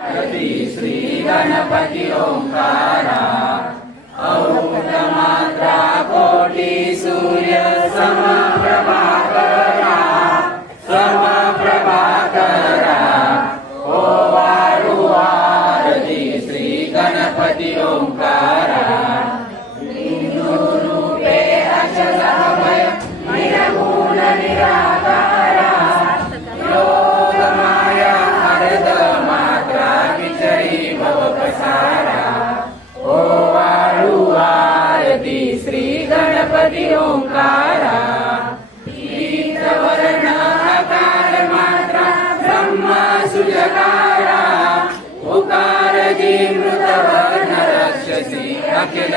श्री गणपती ओंकारा औतमात्रा कोटी सूर्य समप्रभाकरा ओ वारु आरती श्री गणपती ओंकारा हिंदू रूपे अचलमय निर्गुण निराकारा योगमाया अर्ध मात्रा विचरी भव प्रसारा ओ वारु आरती श्री गणपती ओंकारा वर्ण आकार मात्रा ब्रह्म सुजकारा उकार जी मृत वर्ण रक्षसी अखिल